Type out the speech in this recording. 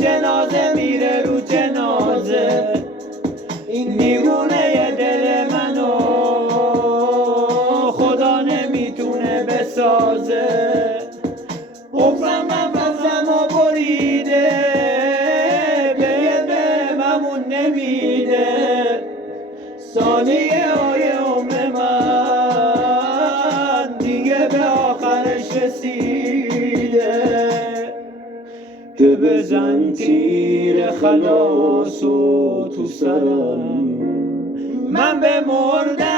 جنازه میره رو جنازه، این دیوونه دل منو خدا نمیتونه بسازه. حفرم نفسم و بریده به ممون نمیده، ثانیه های عمر من دیگه به آخرش رسیده. که بزن تیر خلاص و تو سرم من بمردم